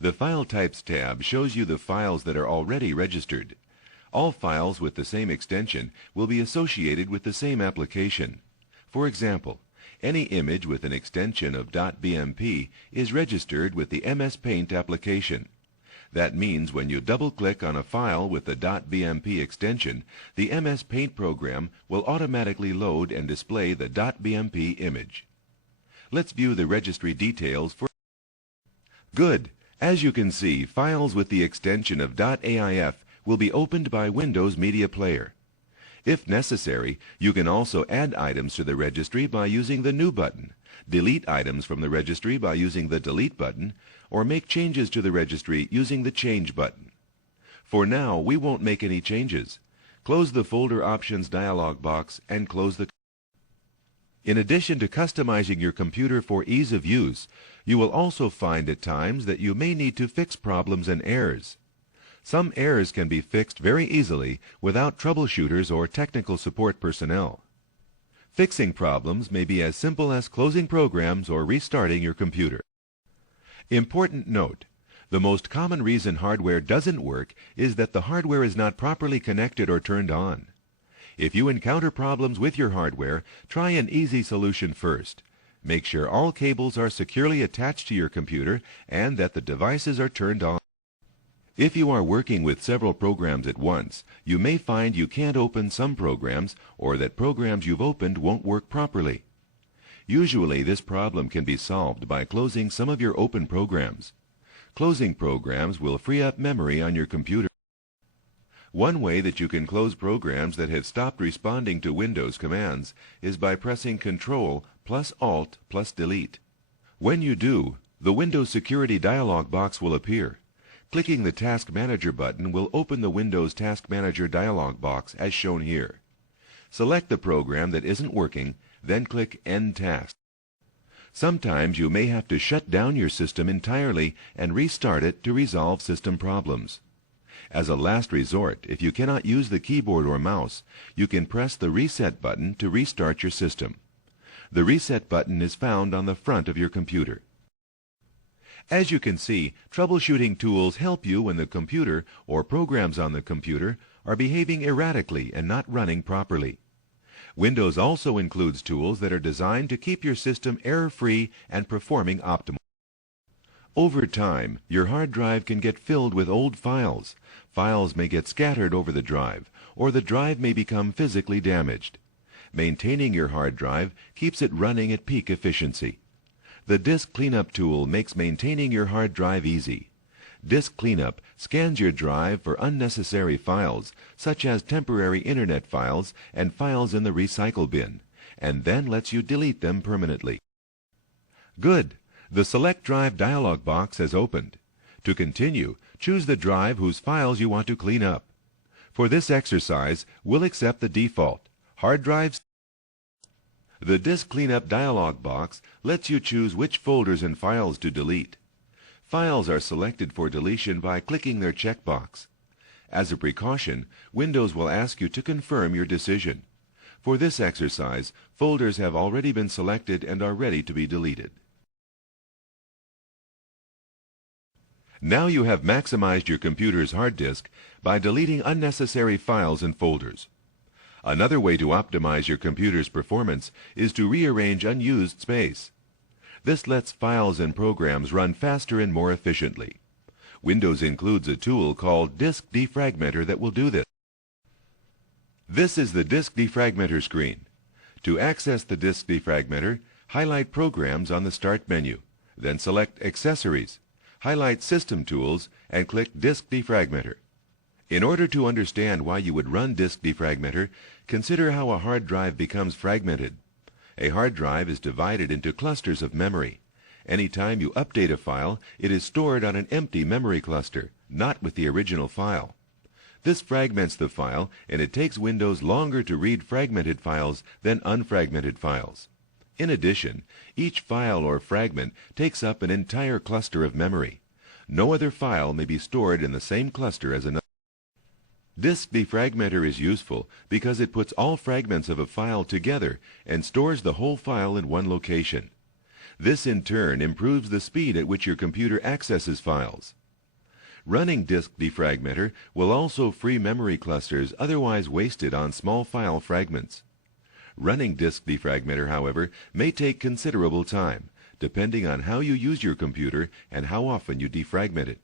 The File Types tab shows you the files that are already registered. All files with the same extension will be associated with the same application. For example, any image with an extension of .bmp is registered with the MS Paint application. That means when you double-click on a file with the .bmp extension, the MS Paint program will automatically load and display the .bmp image. Let's view the registry details for Good! As you can see, files with the extension of .aif will be opened by Windows Media Player. If necessary, you can also add items to the registry by using the New button, delete items from the registry by using the Delete button, or make changes to the registry using the Change button. For now, we won't make any changes. Close the Folder Options dialog box and close the In addition to customizing your computer for ease of use, you will also find at times that you may need to fix problems and errors. Some errors can be fixed very easily without troubleshooters or technical support personnel. Fixing problems may be as simple as closing programs or restarting your computer. Important note: the most common reason hardware doesn't work is that the hardware is not properly connected or turned on. If you encounter problems with your hardware, try an easy solution first. Make sure all cables are securely attached to your computer and that the devices are turned on. If you are working with several programs at once, you may find you can't open some programs or that programs you've opened won't work properly. Usually this problem can be solved by closing some of your open programs. Closing programs will free up memory on your computer. One way that you can close programs that have stopped responding to Windows commands is by pressing Ctrl plus Alt plus Delete. When you do, the Windows Security dialog box will appear. Clicking the Task Manager button will open the Windows Task Manager dialog box as shown here. Select the program that isn't working, then click End Task. Sometimes you may have to shut down your system entirely and restart it to resolve system problems. As a last resort, if you cannot use the keyboard or mouse, you can press the Reset button to restart your system. The Reset button is found on the front of your computer. As you can see, troubleshooting tools help you when the computer or programs on the computer are behaving erratically and not running properly. Windows also includes tools that are designed to keep your system error-free and performing optimally. Over time, your hard drive can get filled with old files. Files may get scattered over the drive, or the drive may become physically damaged. Maintaining your hard drive keeps it running at peak efficiency. The Disk Cleanup tool makes maintaining your hard drive easy. Disk Cleanup scans your drive for unnecessary files, such as temporary internet files and files in the recycle bin, and then lets you delete them permanently. Good! The Select Drive dialog box has opened. To continue, choose the drive whose files you want to clean up. For this exercise, we'll accept the default, hard drives. The Disk Cleanup dialog box lets you choose which folders and files to delete. Files are selected for deletion by clicking their checkbox. As a precaution, Windows will ask you to confirm your decision. For this exercise, folders have already been selected and are ready to be deleted. Now you have maximized your computer's hard disk by deleting unnecessary files and folders. Another way to optimize your computer's performance is to rearrange unused space. This lets files and programs run faster and more efficiently. Windows includes a tool called Disk Defragmenter that will do this. This is the Disk Defragmenter screen. To access the Disk Defragmenter, highlight Programs on the Start menu, then select Accessories, highlight System Tools, and click Disk Defragmenter. In order to understand why you would run Disk Defragmenter, consider how a hard drive becomes fragmented. A hard drive is divided into clusters of memory. Anytime you update a file, it is stored on an empty memory cluster, not with the original file. This fragments the file, and it takes Windows longer to read fragmented files than unfragmented files. In addition, each file or fragment takes up an entire cluster of memory. No other file may be stored in the same cluster as another. Disk Defragmenter is useful because it puts all fragments of a file together and stores the whole file in one location. This in turn improves the speed at which your computer accesses files. Running Disk Defragmenter will also free memory clusters otherwise wasted on small file fragments. Running Disk Defragmenter, however, may take considerable time, depending on how you use your computer and how often you defragment it.